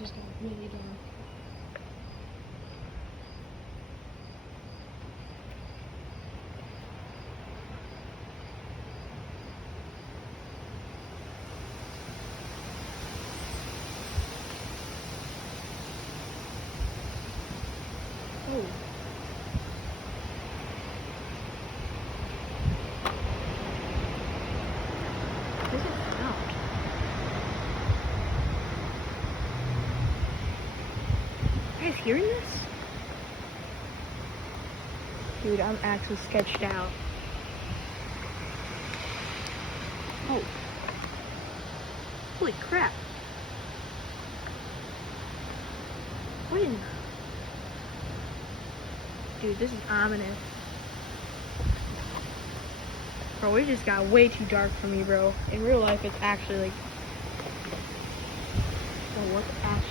just got really dark. Oh. What's that sound? You guys hearing this? Dude, I'm actually sketched out. Oh. Holy crap. What in the... Dude, this is ominous. Bro, it just got way too dark for me, bro. In real life, it's actually like... Oh, what's actually...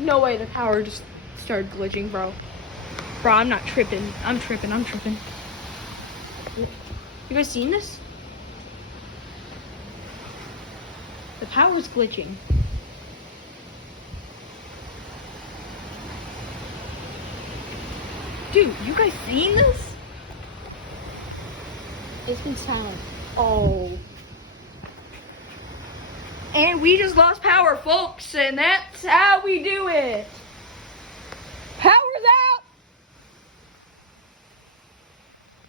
No way the power just started glitching, bro. Bro, I'm not tripping. I'm tripping. You guys seen this? The power's glitching. Dude, you guys seen this? It's been silent. Oh. And we just lost power, folks, and that's how we do it. Power's out.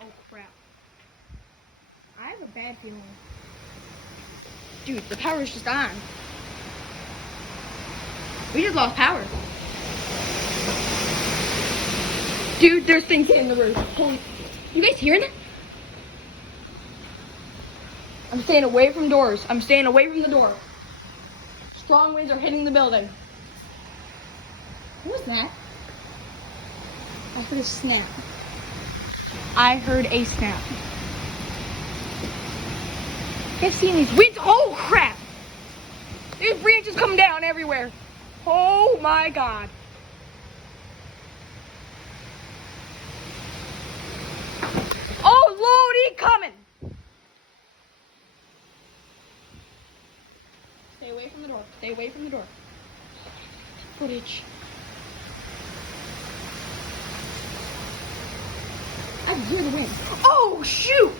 Oh, crap. I have a bad feeling. Dude, the power's just on. We just lost power. Dude, there's things hitting the roof. Holy, you guys hearing it? I'm staying away from doors. I'm staying away from the door. Strong winds are hitting the building. What was that? I heard a snap. I heard a snap. You guys seen these winds? Oh crap! These branches come down everywhere. Oh my god. Oh Lord, he coming! Stay away from the door. Stay away from the door. Footage. I can hear the wind. Oh shoot!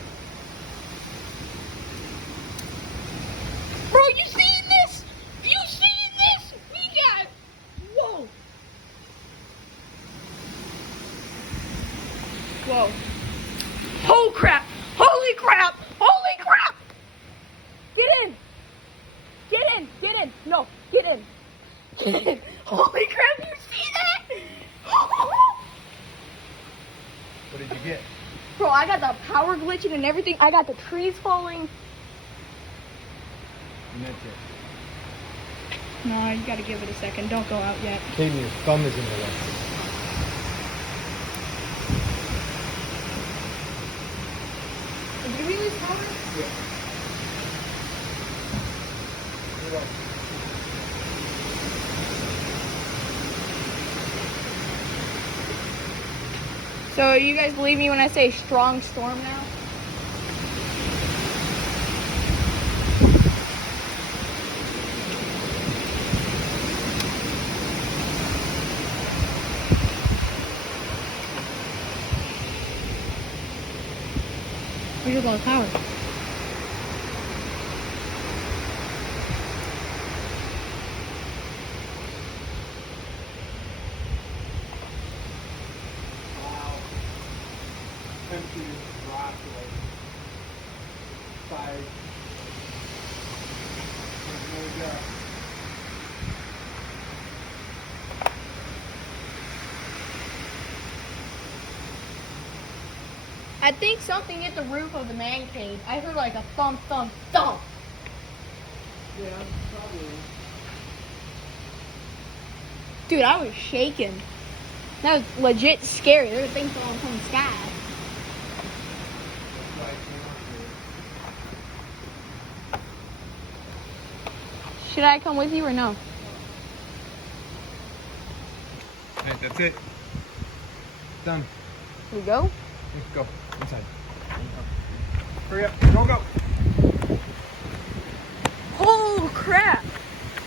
Bro, you seen this? You seen this? We got... Whoa. Whoa. Oh crap! Holy crap! Holy crap! Get in! Get in! Get in! No, get in! Get in! Holy crap! You see that? What did you get? Bro, I got the power glitching and everything. I got the trees falling. And that's it. No, you gotta give it a second. Don't go out yet. Katie, your thumb is in the way. Did we lose power? Yeah. So you guys believe me when I say strong storm now? We just lost power. Empty rock like 5. There's no doubt. I think something hit the roof of the man cave. I heard like a thump, thump, thump. Yeah, probably. Dude, I was shaking. That was legit scary. There were things falling from the sky. That's why I came up here. Should I come with you or no? Okay, that's it. Done. Here we go. Let's go. Inside. Hurry up. Go. Oh crap!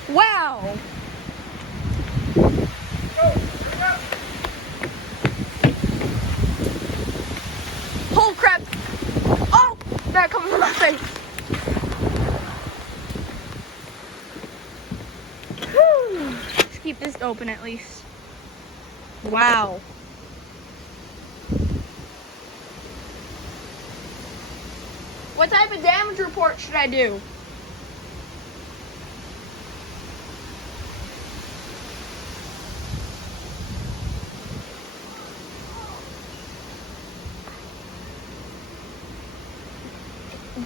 Wow! Oh crap! Oh! That comes from my face! Whew. Let's keep this open at least. Wow. What type of damage report should I do?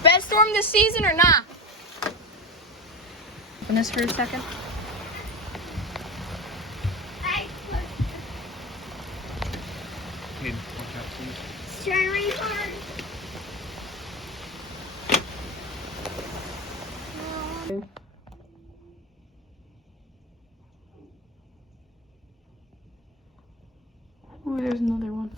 Best storm this season or not? Open this for a second. Hayden, watch out, please. It's trying really hard. Ooh, there's another one.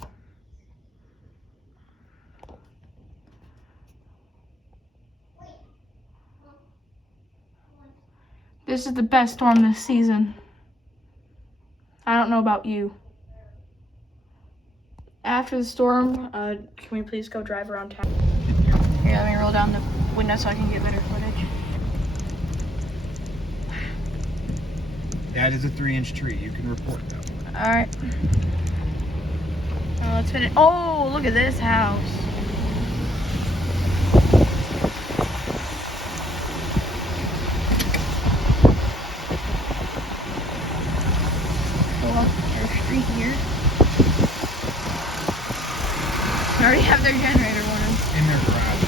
This is the best storm this season. I don't know about you. After the storm, can we please go drive around town? Here, let me roll down the window so I can get better footage. That is a 3-inch tree. You can report that one. Alright. Let's finish. Oh, look at this house. Go up their street here. They already have their generator running. In their garage.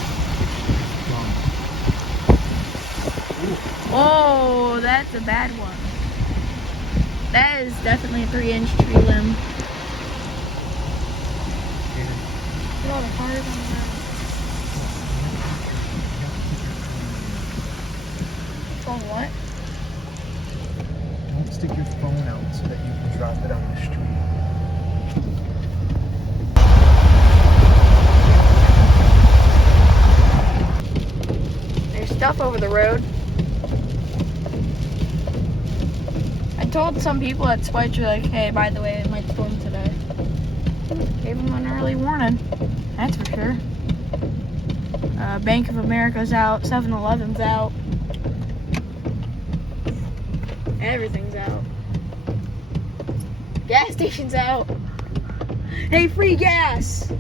Oh, that's a bad one. That is definitely a 3-inch tree limb. Look at all the cars on the ground. Oh, what? Don't stick your phone out so that you can drop it on the street. There's stuff over the road. I told some people at Schweitzer, like, hey, by the way, it might storm today. Gave them an early warning. That's for sure. Bank of America's out. 7-Eleven's out. Everything's out. Gas station's out. Hey, free gas!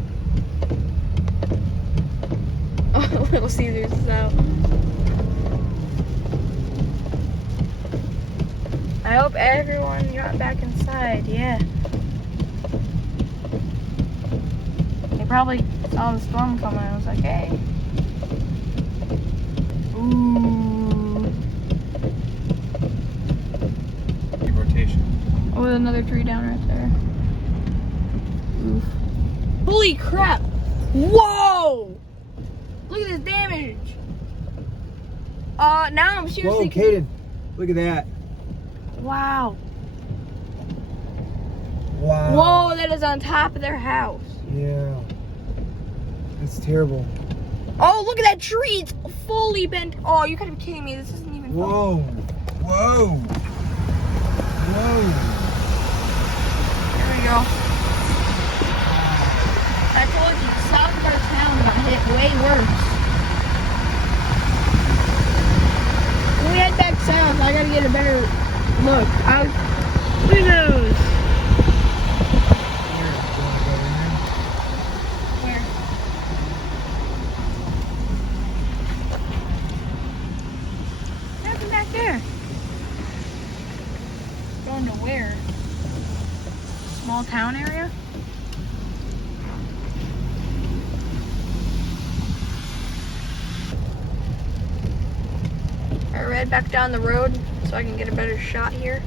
Oh, Little Caesars is out. I hope everyone got back inside, yeah. They probably saw the storm coming and was like, hey. Ooh. Rotation. Oh, there's another tree down right there. Oof. Holy crap! Whoa! Look at this damage! Now I'm seriously... Whoa, Caden. Look at that. Wow. Wow. Whoa, that is on top of their house. Yeah. That's terrible. Oh, look at that tree. It's fully bent. Oh, you gotta be kidding me. This isn't even fun. Whoa. Whoa. Whoa. There we go. I told you, the south of our town got hit way worse. When we head back south, I gotta get a better look. Look at those. Where? Nothing back there. Going to where? Small town area? I read back down the road so I can get a better shot here.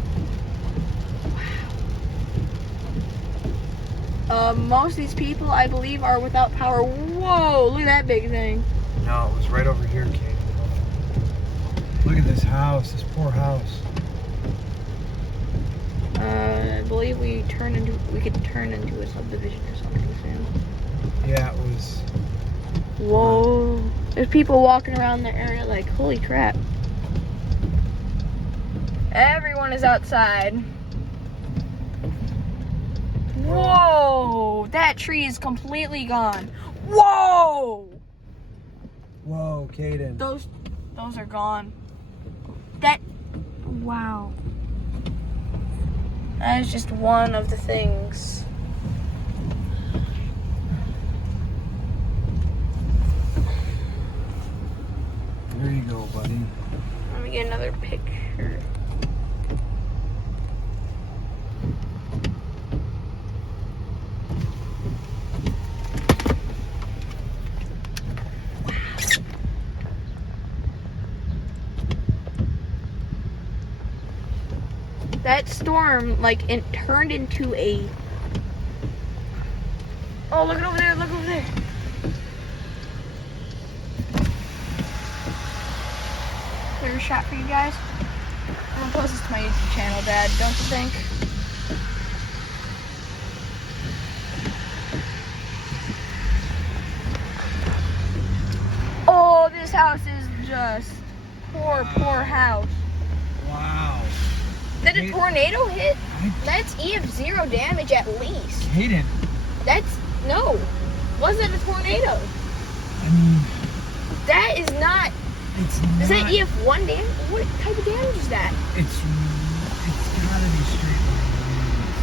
Wow. Most of these people, I believe, are without power. Whoa, look at that big thing. No, it was right over here, Kate. Look at this house, this poor house. I believe we could turn into a subdivision or something soon. Yeah, it was. Whoa. There's people walking around the area like, holy crap. Everyone is outside. Whoa! That tree is completely gone. Whoa! Whoa, Caden. Those are gone. Wow. That is just one of the things. There you go, buddy. Let me get another picture. That storm, like, it turned into a... Oh, look over there, look over there. Clear shot for you guys. I'm gonna post this to my YouTube channel, Dad, don't you think? Oh, this house is just poor house. Wow. Did a tornado hit? That's EF0 damage at least. Caden. No. Wasn't a tornado. I mean, That is not. it's Is not. that EF1 damage? What type of damage is that? It's gotta be straight line winds.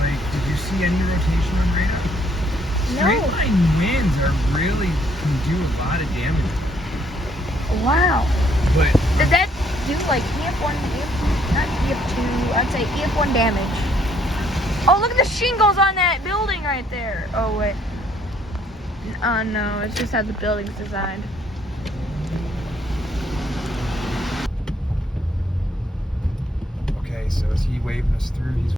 Like, did you see any rotation on radar? Straight No. line winds can do a lot of damage. Wow. But Did that do like EF1, not EF2, I'd say EF1 damage. Oh, look at the shingles on that building right there. Oh, wait. No, it's just how the building's designed. okay, so is he waving us through? He's